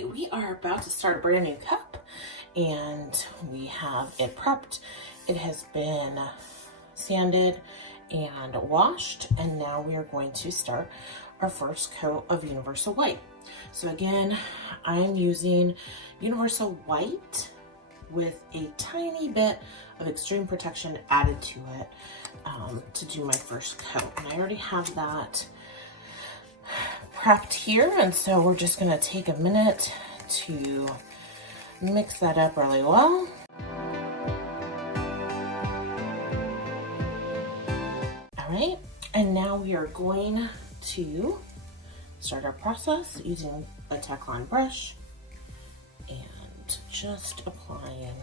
right, we are about to start a brand new cup and we have it prepped. It has been sanded and washed, and now we are going to start our first coat of Universal White. So again, I'm using Universal White with a tiny bit of extreme protection added to it to do my first coat. And I already have that prepped here, and so we're just going to take a minute to mix that up really well. All right, and now we are going to start our process using a Teflon brush and just applying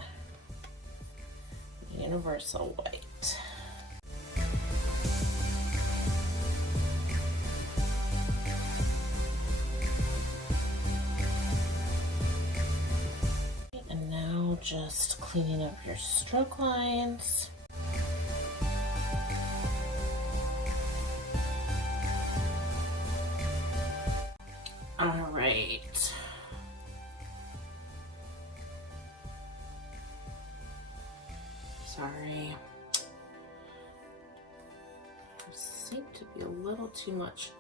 Universal White. And now just cleaning up your stroke lines. All right. Sorry. There seemed to be a little too much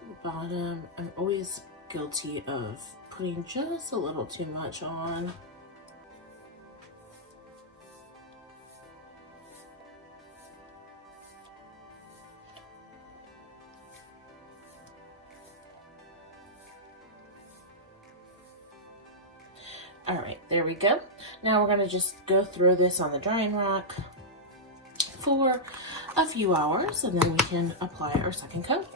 at the bottom. I'm always guilty of putting just a little too much on. All right, there we go. Now we're gonna just go throw this on the drying rack for a few hours, and then we can apply our second coat.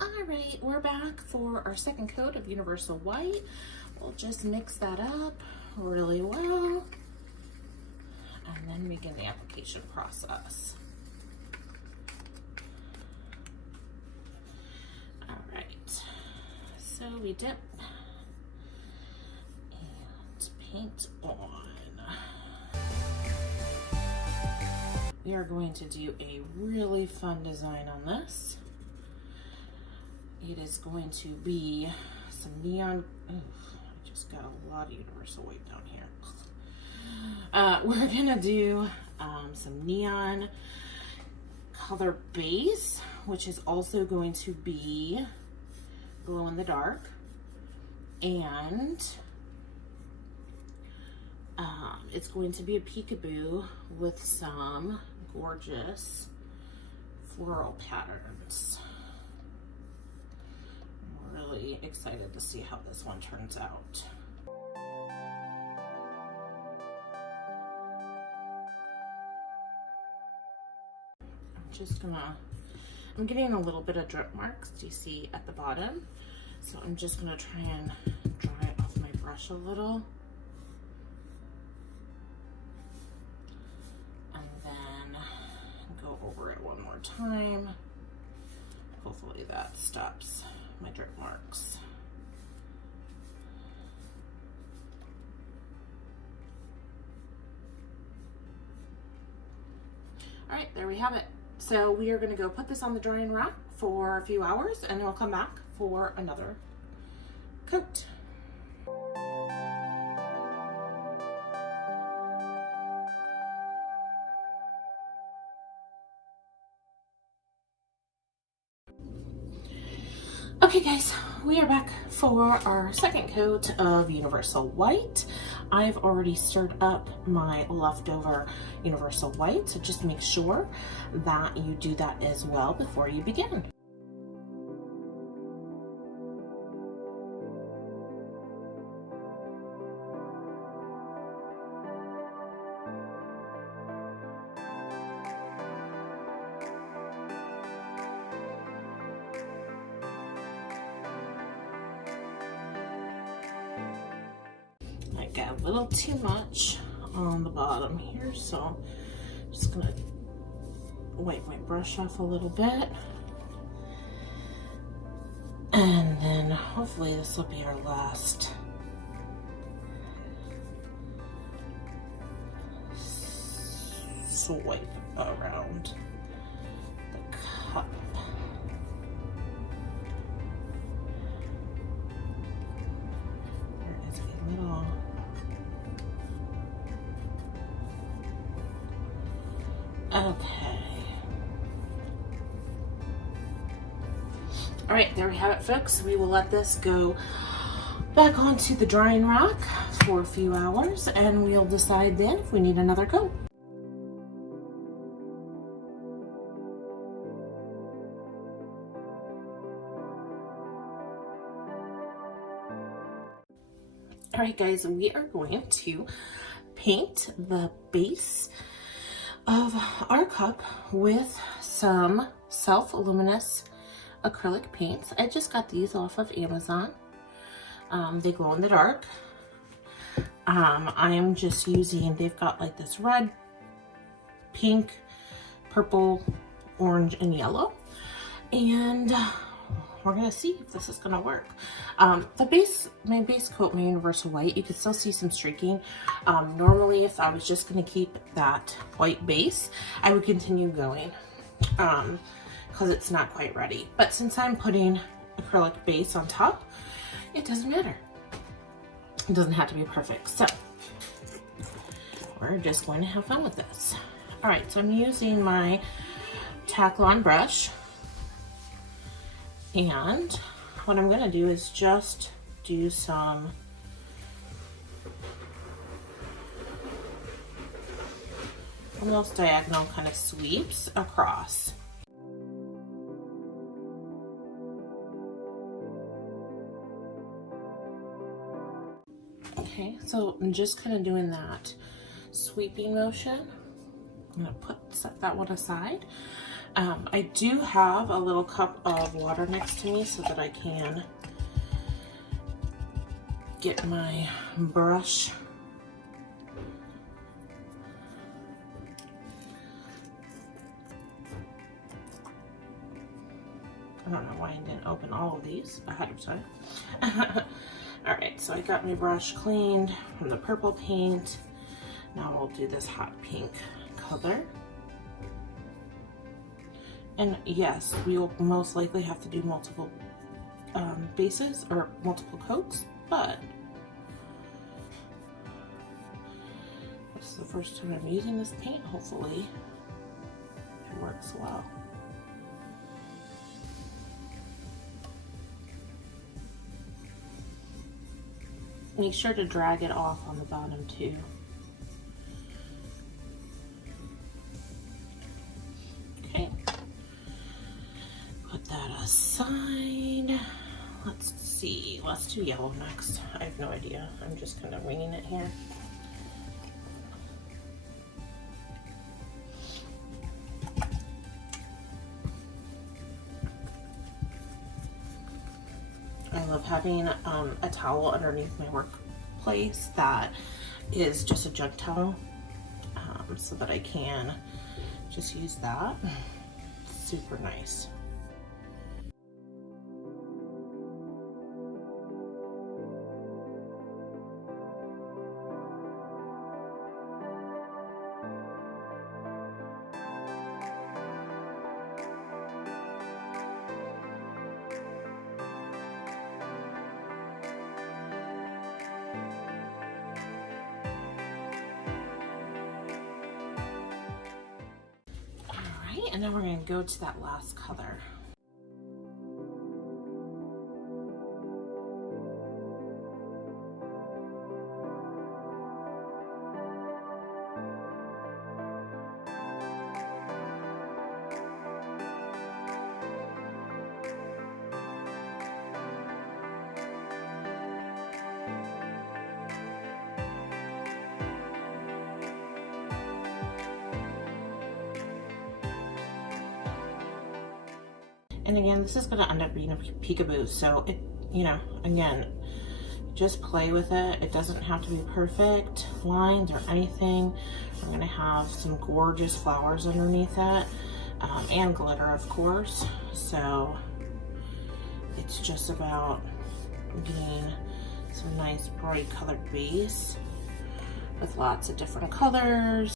All right, we're back for our second coat of Universal White. We'll just mix that up really well, and then begin the application process. All right, so we dip and paint on. We are going to do a really fun design on this. It is going to be some neon, I just got a lot of Universal White down here. We're gonna do some neon color base, which is also going to be glow in the dark, and it's going to be a peekaboo with some gorgeous floral patterns. I'm really excited to see how this one turns out. I'm getting a little bit of drip marks, do you see at the bottom? So I'm just gonna try and dry off my brush a little. And then go over it one more time. Hopefully that stops my drip marks. All right, there we have it. So we are going to go put this on the drying rack for a few hours, and then we'll come back for another coat. Okay guys, we are back for our second coat of Universal White. I've already stirred up my leftover Universal White, so just make sure that you do that as well before you begin. I got a little too much on the bottom here, so I'm just gonna wipe my brush off a little bit. And then hopefully this will be our last swipe around the cup. There is a little okay. All right, there we have it, folks. We will let this go back onto the drying rack for a few hours, and we'll decide then if we need another coat. All right, guys, we are going to paint the base of our cup with some self-luminous acrylic paints. I just got these off of Amazon. They glow in the dark. I am just using, they've got like this red, pink, purple, orange, and yellow. And we're gonna see if this is gonna work. My base coat, my universal white, you can still see some streaking. Normally, if I was just gonna keep that white base, I would continue going because it's not quite ready. But since I'm putting acrylic base on top, it doesn't matter. It doesn't have to be perfect. So we're just going to have fun with this. All right, so I'm using my Taklon brush. And what I'm going to do is just do some almost diagonal kind of sweeps across. Okay, so I'm just kind of doing that sweeping motion. I'm going to set that one aside. I do have a little cup of water next to me so that I can get my brush I don't know why I didn't open all of these ahead of time. All right, so I got my brush cleaned from the purple paint. Now we'll do this hot pink color. And yes, we will most likely have to do multiple bases or multiple coats, but this is the first time I'm using this paint. Hopefully it works well. Make sure to drag it off on the bottom too. Okay, put that aside. Let's see, let's do yellow next. I have no idea, I'm just kind of winging it here. I love having a towel underneath my workplace that is just a jug towel, so that I can just use that. Super nice. And then we're going to go to that last color. And again, this is going to end up being a peekaboo, so it, you know, again, just play with it. It doesn't have to be perfect lines or anything. I'm going to have some gorgeous flowers underneath it, and glitter, of course. So it's just about getting some nice bright colored base with lots of different colors.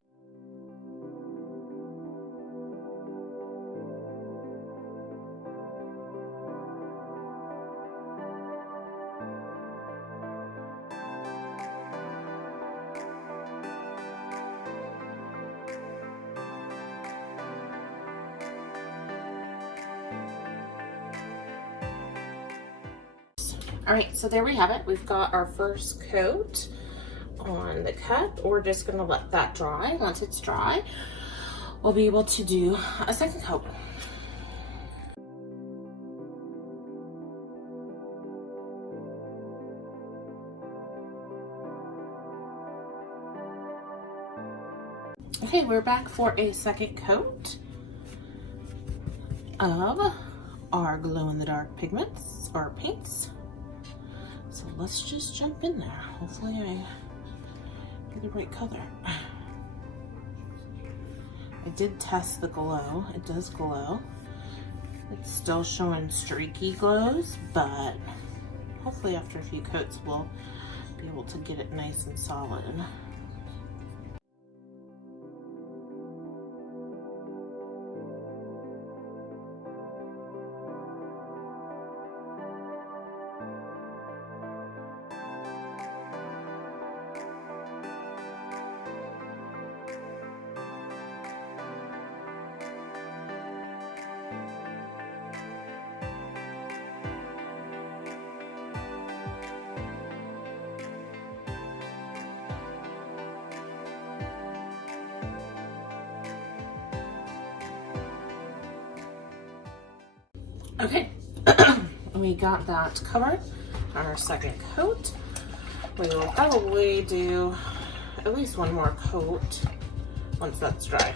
All right, so there we have it. We've got our first coat on the cup. We're just gonna let that dry. Once it's dry, we'll be able to do a second coat. Okay, we're back for a second coat of our glow-in-the-dark pigments or paints. So let's just jump in there. Hopefully I get the right color. I did test the glow. It does glow. It's still showing streaky glows, but hopefully after a few coats we'll be able to get it nice and solid. Okay, we got that covered. Our second coat. We will probably do at least one more coat once that's dry.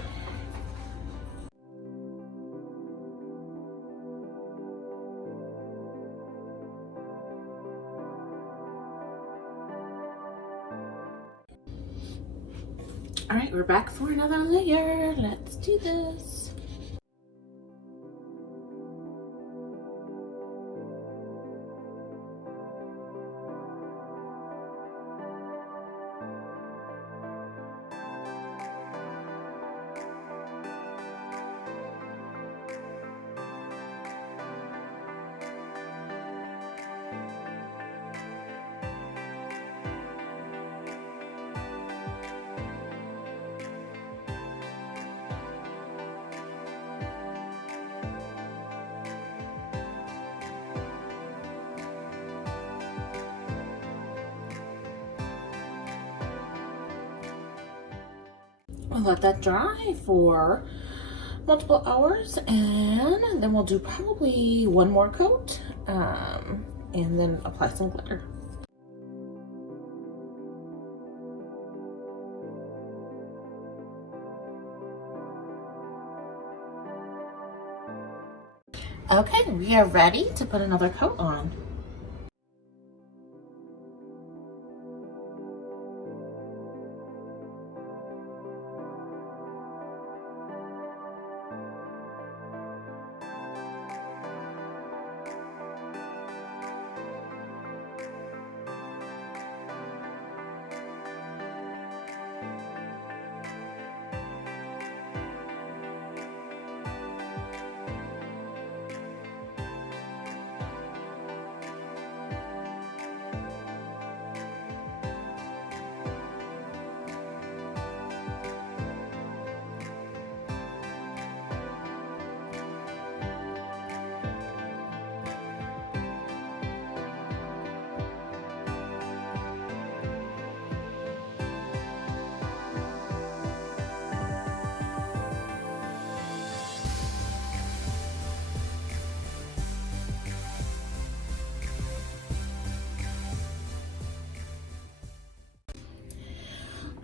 All right, we're back for another layer. Let's do this. We'll let that dry for multiple hours, and then we'll do probably one more coat, and then apply some glitter. Okay, we are ready to put another coat on.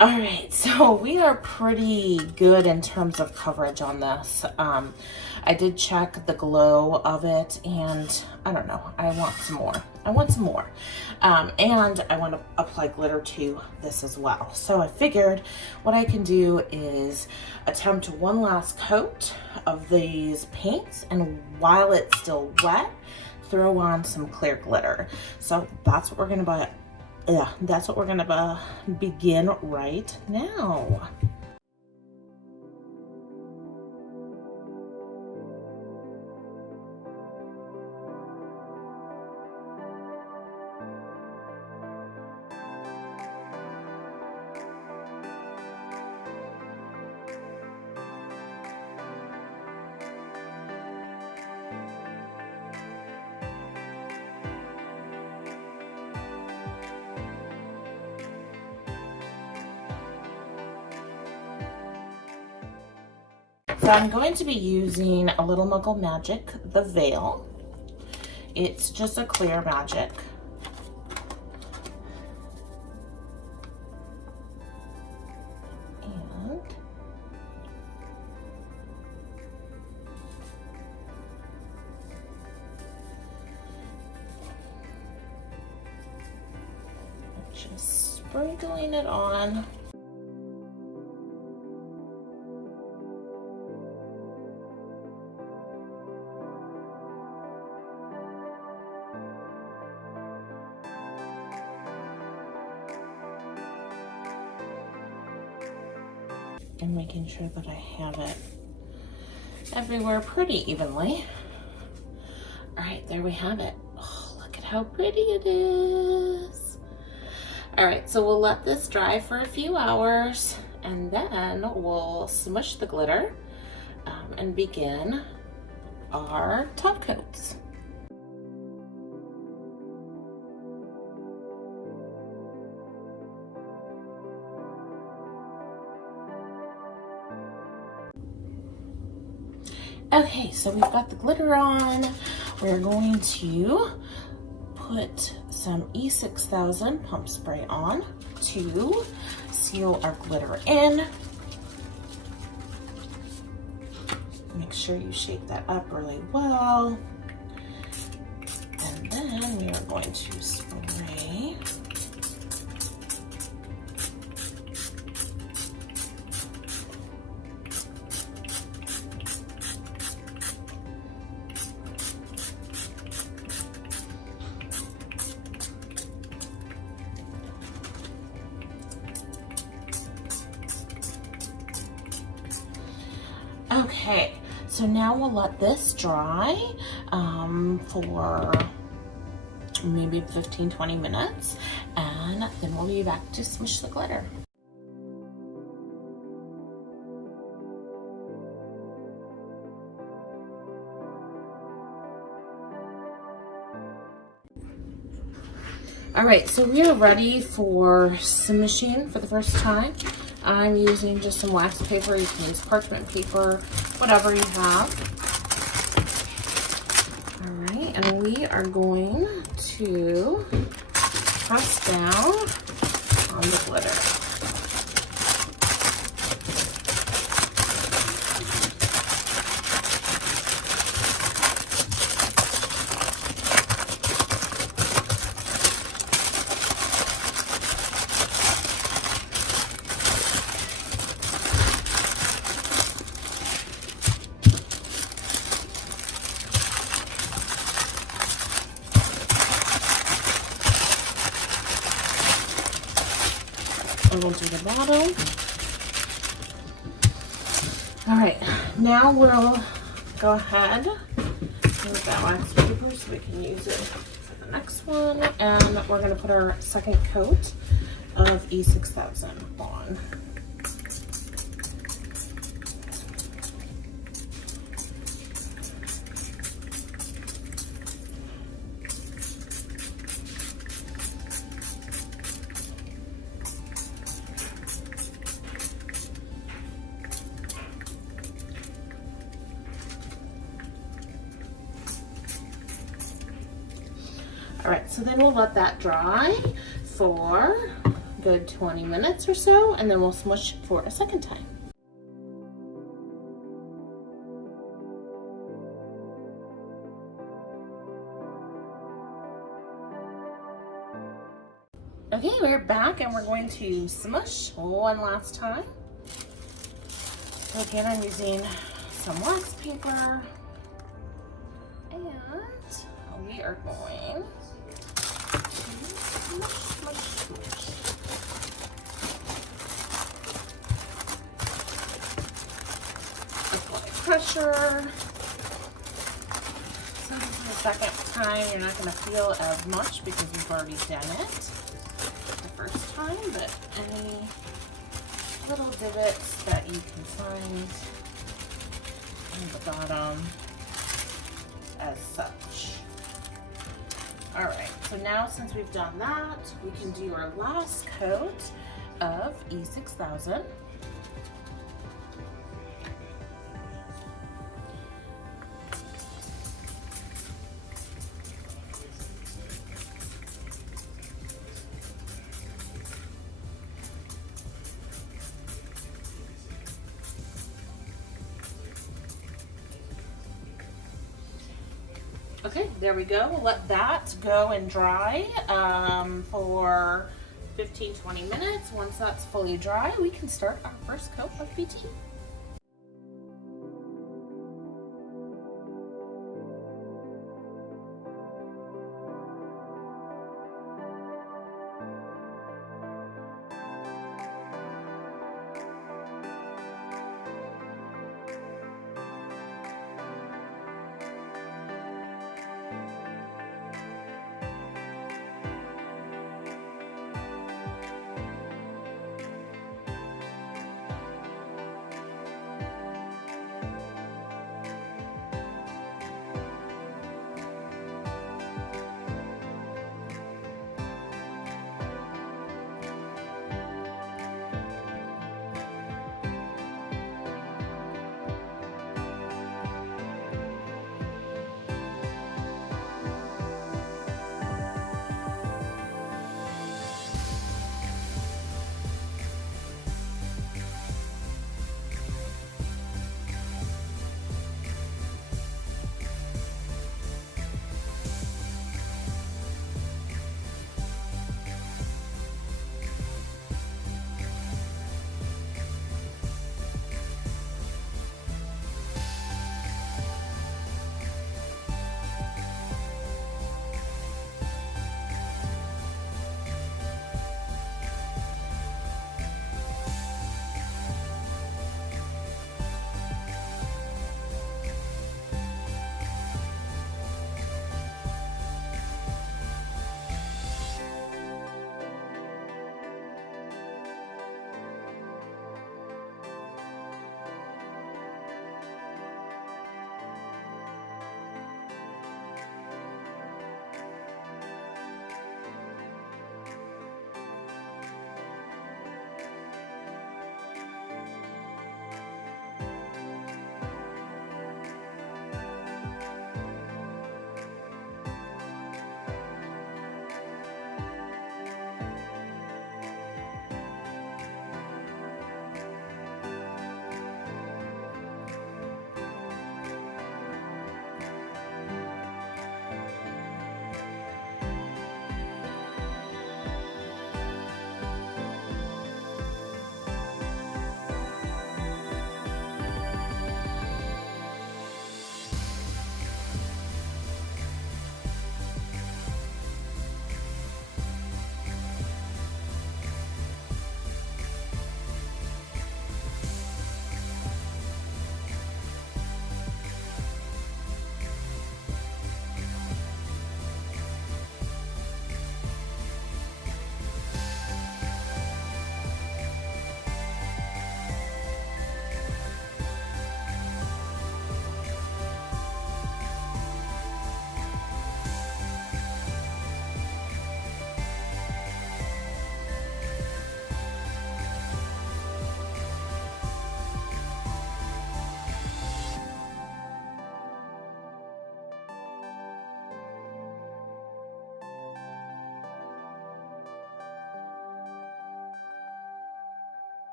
All right, so we are pretty good in terms of coverage on this. I did check the glow of it, and I don't know, I want some more. And I want to apply glitter to this as well. So I figured what I can do is attempt one last coat of these paints, and while it's still wet, throw on some clear glitter. So that's what we're gonna buy. Yeah, that's what we're gonna begin right now. So I'm going to be using a Little Muggle Magic, the Veil. It's just a clear magic. And just sprinkling it on. And making sure that I have it everywhere pretty evenly. All right, there we have it. Oh, look at how pretty it is. All right, so we'll let this dry for a few hours, and then we'll smush the glitter and begin our top coats. Okay, so we've got the glitter on. We're going to put some E6000 pump spray on to seal our glitter in. Make sure you shake that up really well. And then we are going to spray Okay, so now we'll let this dry for maybe 15-20 minutes, and then we'll be back to smush the glitter. All right, so we are ready for smushing for the first time. I'm using just some wax paper. You can use parchment paper, whatever you have. All right, and we are going to press down on the glitter. And we'll do the bottom. All right, now we'll go ahead with that wax paper so we can use it for the next one. And we're gonna put our second coat of E6000 on. All right, so then we'll let that dry for a good 20 minutes or so, and then we'll smush for a second time. Okay, we're back and we're going to smush one last time. So again, I'm using some wax paper, and we are going smush, smush, smush. Apply pressure. So this is the second time. You're not going to feel as much because you've already done it the first time, but any little divots that you can find on the bottom as such. All right, so now since we've done that, we can do our last coat of E6000. Okay, there we go. We'll let that go and dry for 15-20 minutes. Once that's fully dry, we can start our first coat of PT.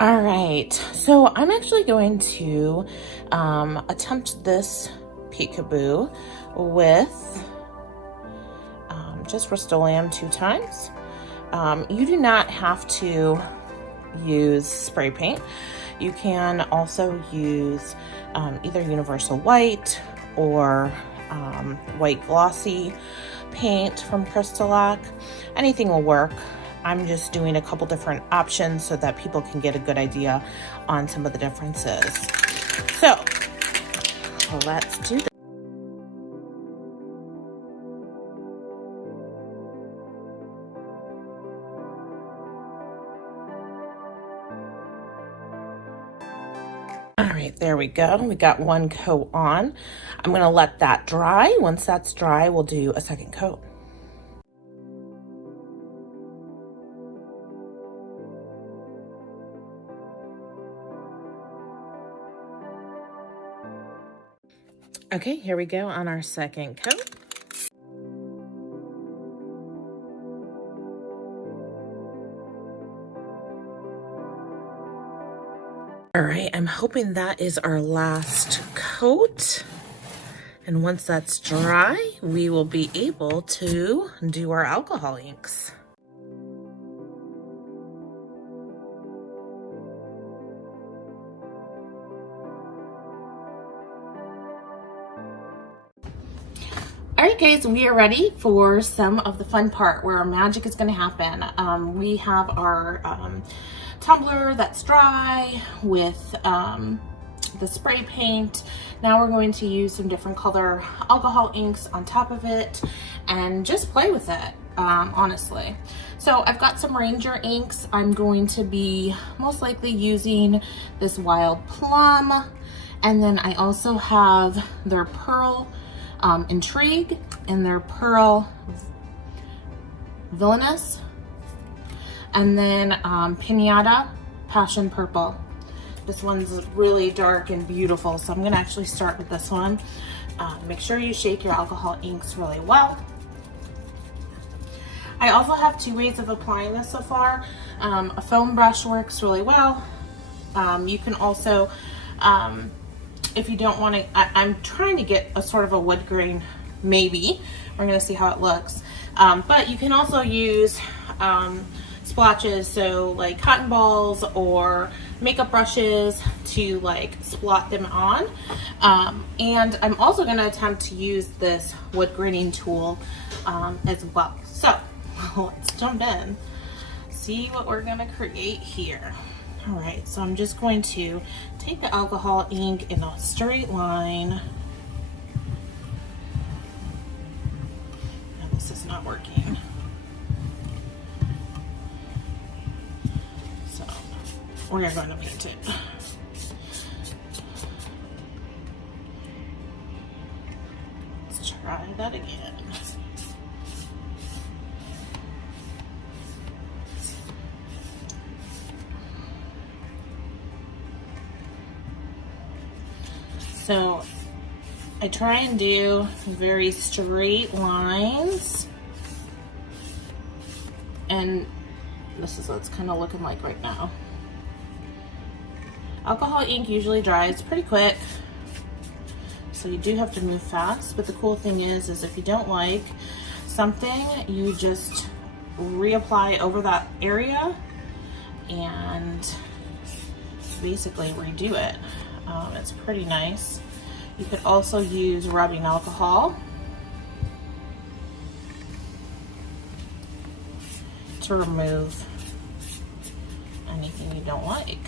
All right, so I'm actually going to attempt this peekaboo with just Rust-Oleum 2 times. You do not have to use spray paint. You can also use either Universal White or white glossy paint from CrystaLac. Anything will work. I'm just doing a couple different options so that people can get a good idea on some of the differences. So let's do this. All right, there we go. We got one coat on. I'm gonna let that dry. Once that's dry, we'll do a second coat. Okay, here we go on our second coat. All right, I'm hoping that is our last coat. And once that's dry, we will be able to do our alcohol inks. All right, guys, we are ready for some of the fun part where our magic is going to happen. We have our tumbler that's dry with the spray paint. Now we're going to use some different color alcohol inks on top of it and just play with it, honestly. So I've got some Ranger inks. I'm going to be most likely using this Wild Plum, and then I also have their Pearl Intrigue and their Pearl Villainous, and then Pinata Passion Purple. This one's really dark and beautiful, so I'm gonna actually start with this one. Make sure you shake your alcohol inks really well. I also have two ways of applying this so far. A foam brush works really well. You can also, if you don't want to, I'm trying to get a sort of a wood grain, maybe. We're gonna see how it looks. But you can also use splotches, so like cotton balls or makeup brushes to like splot them on. And I'm also gonna attempt to use this wood graining tool as well. So let's jump in, see what we're gonna create here. All right, so I'm just going to take the alcohol ink in a straight line. Now this is not working. So we're going to paint it. Let's try that again. So I try and do very straight lines, and this is what it's kind of looking like right now. Alcohol ink usually dries pretty quick, so you do have to move fast, but the cool thing is if you don't like something, you just reapply over that area and basically redo it. It's pretty nice. You could also use rubbing alcohol to remove anything you don't like.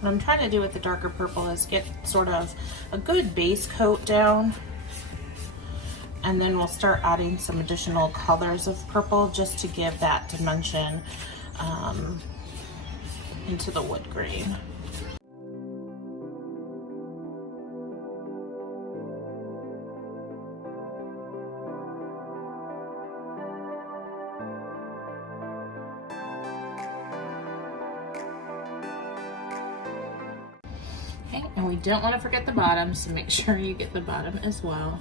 What I'm trying to do with the darker purple is get sort of a good base coat down, and then we'll start adding some additional colors of purple just to give that dimension into the wood grain. Okay, and we don't want to forget the bottom, so make sure you get the bottom as well.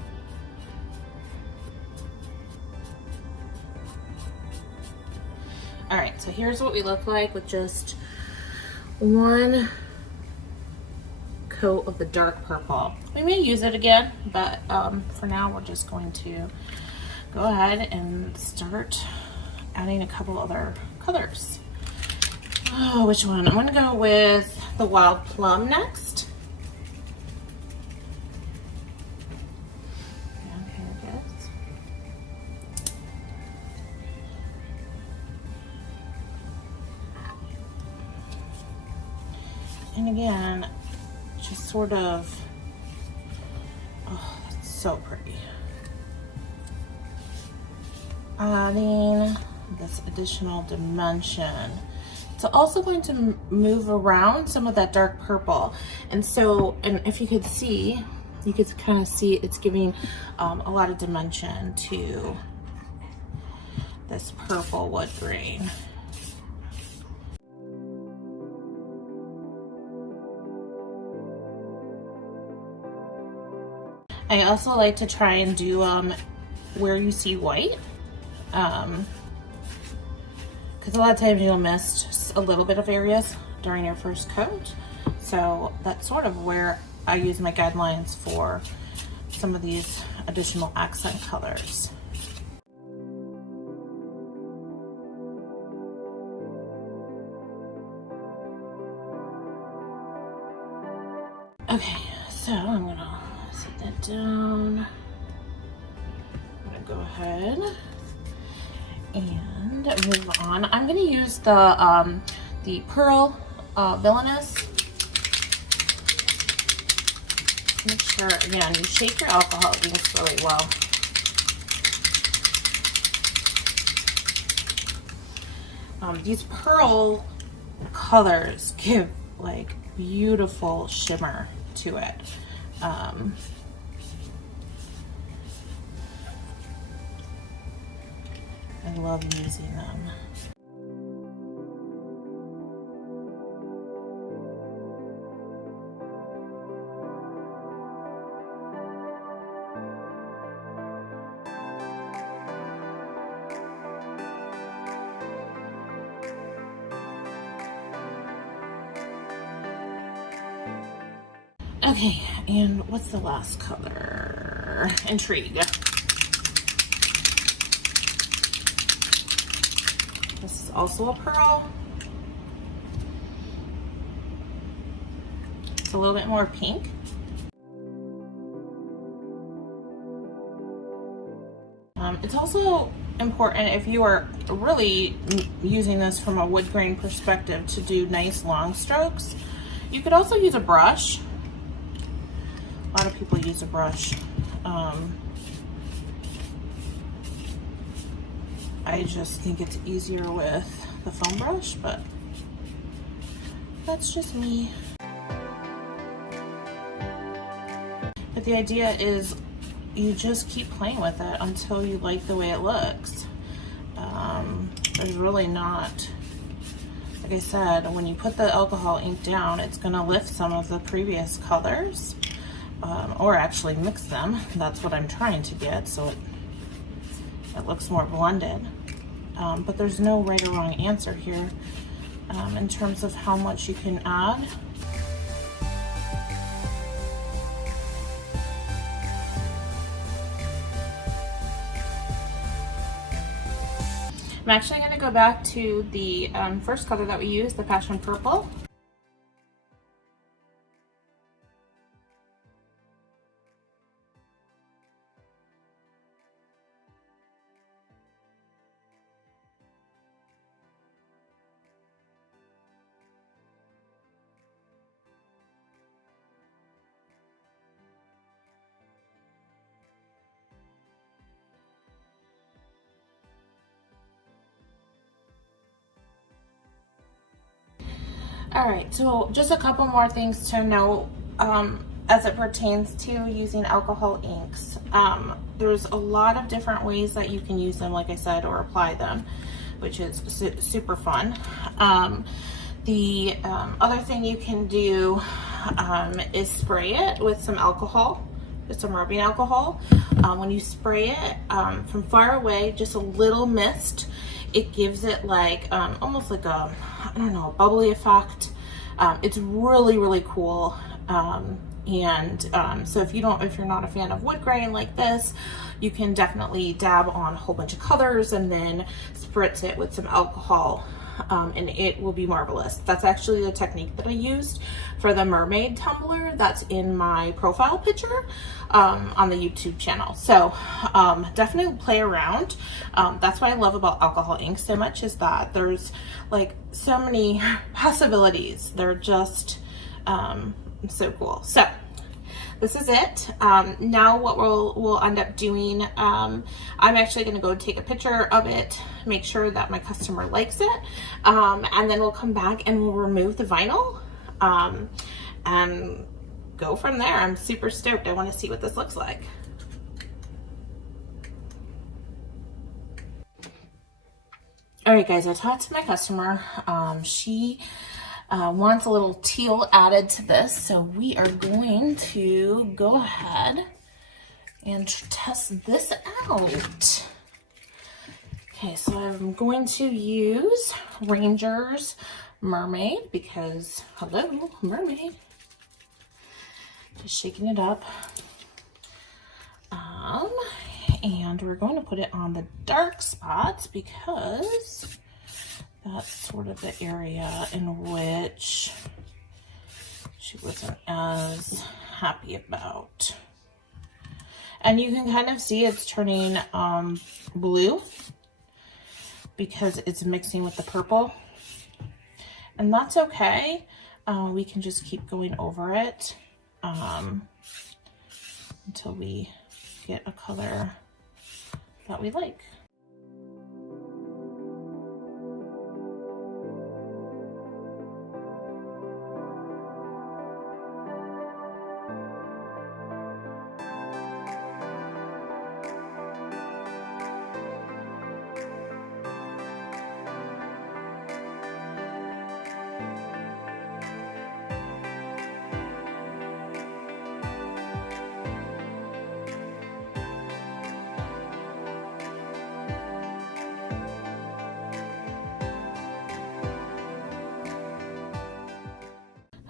All right, so here's what we look like with just one coat of the dark purple. We may use it again, but for now we're just going to go ahead and start adding a couple other colors. Oh, which one? I'm gonna go with the Wild Plum next. And again, just sort of, oh, that's so pretty. adding this additional dimension. It's also going to move around some of that dark purple. And so, and if you could see, you could kind of see it's giving a lot of dimension to this purple wood grain. I also like to try and do where you see white, because a lot of times you'll miss just a little bit of areas during your first coat. So that's sort of where I use my guidelines for some of these additional accent colors. Okay, so I'm gonna set that down. I'm gonna go ahead and move on. I'm gonna use the Pearl Villainous. Make sure, again, you shake your alcohol inks really well. These pearl colors give like beautiful shimmer to it. I love using them. Okay, and what's the last color? Intrigue. This is also a pearl. It's a little bit more pink. It's also important if you are really using this from a wood grain perspective to do nice long strokes. You could also use a brush. A lot of people use a brush. I just think it's easier with the foam brush, but that's just me. But the idea is you just keep playing with it until you like the way it looks. There's really not, like I said, when you put the alcohol ink down, it's gonna lift some of the previous colors. Or actually mix them. That's what I'm trying to get, so it looks more blended. But there's no right or wrong answer here in terms of how much you can add. I'm actually going to go back to the first color that we used, the Passion Purple. All right, so just a couple more things to note as it pertains to using alcohol inks. There's a lot of different ways that you can use them, like I said, or apply them, which is super fun. The other thing you can do is spray it with some alcohol, with some rubbing alcohol. When you spray it from far away, just a little mist, it gives it like almost like a, I don't know, bubbly effect. It's really, really cool. So if you're not a fan of wood grain like this, you can definitely dab on a whole bunch of colors and then spritz it with some alcohol, and it will be marvelous. That's actually the technique that I used for the mermaid tumbler that's in my profile picture on the YouTube channel. So definitely play around. That's what I love about alcohol ink so much, is that there's like so many possibilities. They're just so cool. So this is it. Now what we'll end up doing, I'm actually going to go take a picture of it, make sure that my customer likes it, and then we'll come back and we'll remove the vinyl and go from there. I'm super stoked. I want to see what this looks like. All right, guys, I talked to my customer. She wants a little teal added to this, so we are going to go ahead and test this out. Okay, so I'm going to use Ranger's Mermaid because, hello, mermaid. Just shaking it up. And we're going to put it on the dark spots because that's sort of the area in which she wasn't as happy about. And you can kind of see it's turning blue because it's mixing with the purple. And that's okay. We can just keep going over it until we get a color that we like.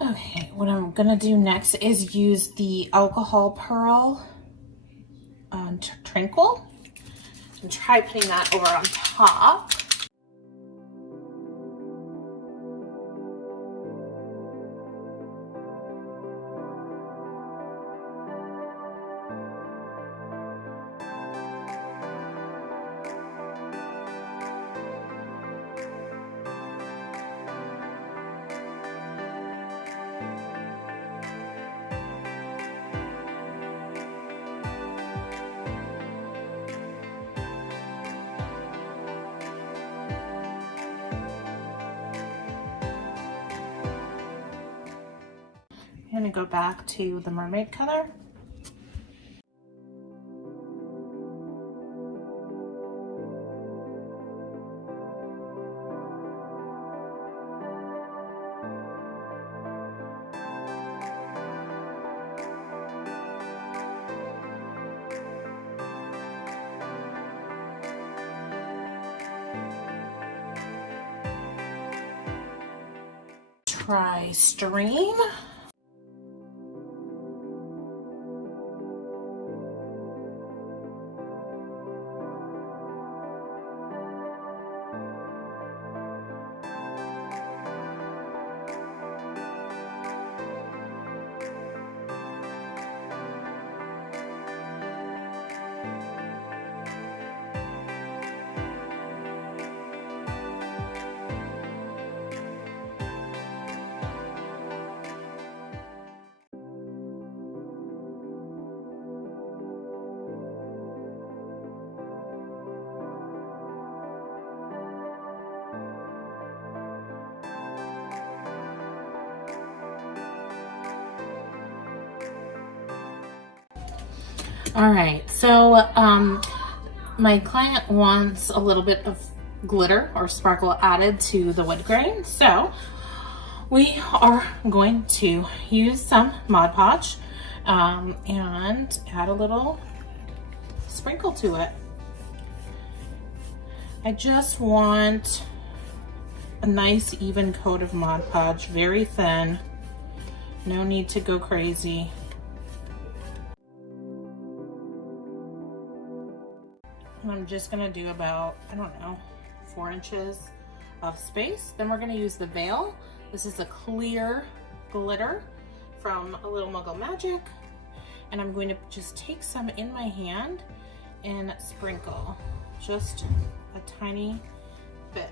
Okay, what I'm gonna do next is use the alcohol pearl Tranquil and try putting that over on top. I'm gonna go back to the mermaid color. Try Stream. All right, so my client wants a little bit of glitter or sparkle added to the wood grain, so we are going to use some Mod Podge and add a little sprinkle to it. I just want a nice even coat of Mod Podge, very thin, no need to go crazy. I'm just gonna do about, I don't know, 4 inches of space. Then we're gonna use the veil. This is a clear glitter from A Little Muggle Magic. And I'm going to just take some in my hand and sprinkle just a tiny bit.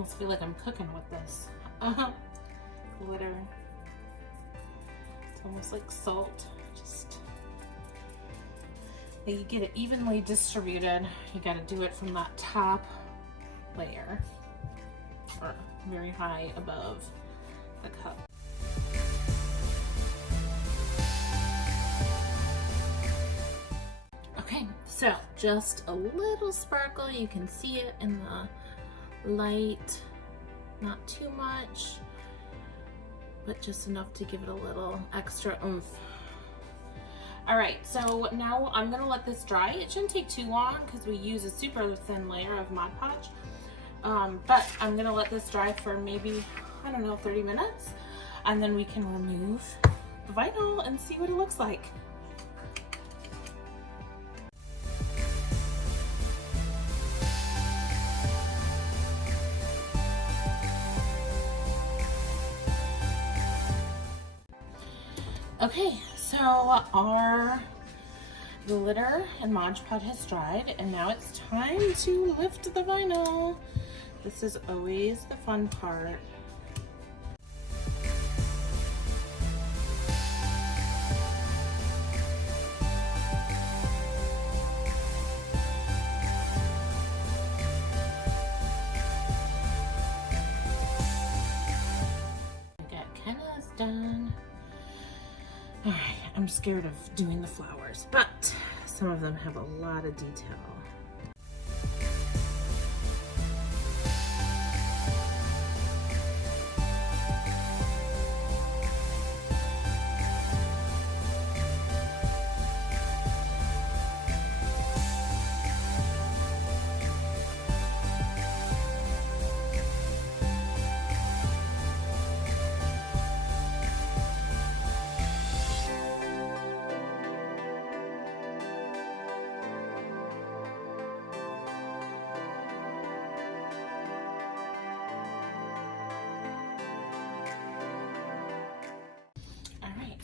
almost feel like I'm cooking with this glitter. It's almost like salt. Just you get it evenly distributed. You got to do it from that top layer or very high above the cup. Okay, so just a little sparkle. You can see it in the light, not too much, but just enough to give it a little extra oomph. All right, so now I'm gonna let this dry. It shouldn't take too long because we use a super thin layer of Mod Podge. But I'm gonna let this dry for maybe, I don't know, 30 minutes. And then we can remove the vinyl and see what it looks like. Okay, so our glitter and Mod Podge has dried, and now it's time to lift the vinyl. This is always the fun part. Got Kenna's done. All right, I'm scared of doing the flowers, but some of them have a lot of detail.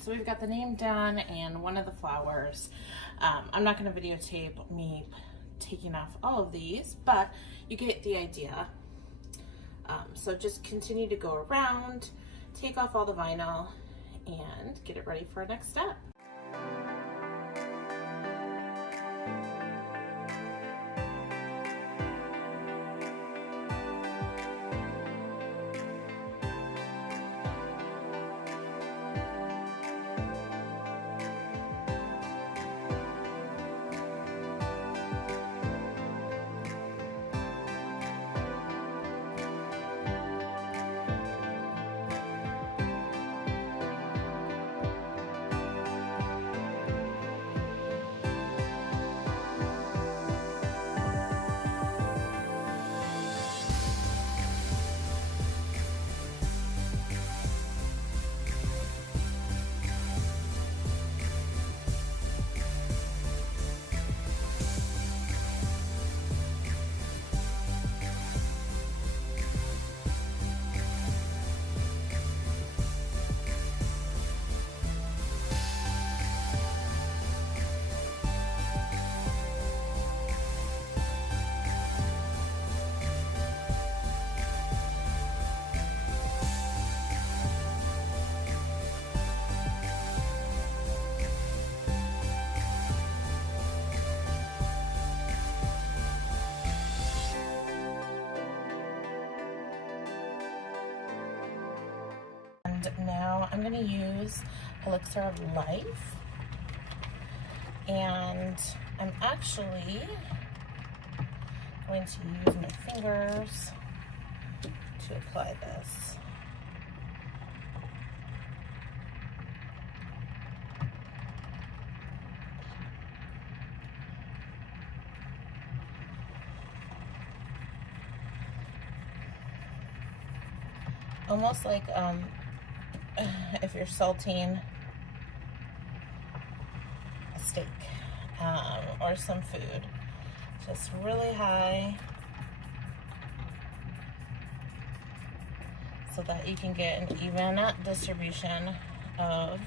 So we've got the name done and one of the flowers. I'm not going to videotape me taking off all of these, but you get the idea. So just continue to go around, take off all the vinyl, and get it ready for our next step. Now I'm going to use Elixir of Life, and I'm actually going to use my fingers to apply this. Almost like if you're salting a steak or some food, just really high so that you can get an even distribution of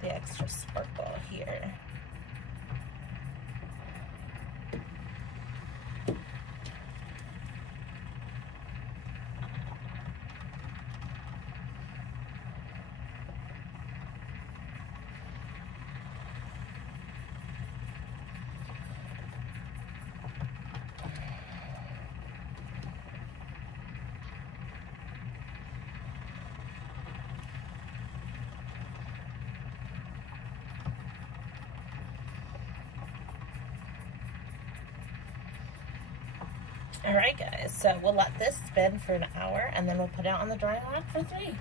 the extra sparkle here. All right, guys, so we'll let this spin for an hour and then we'll put it on the drying rack for 3.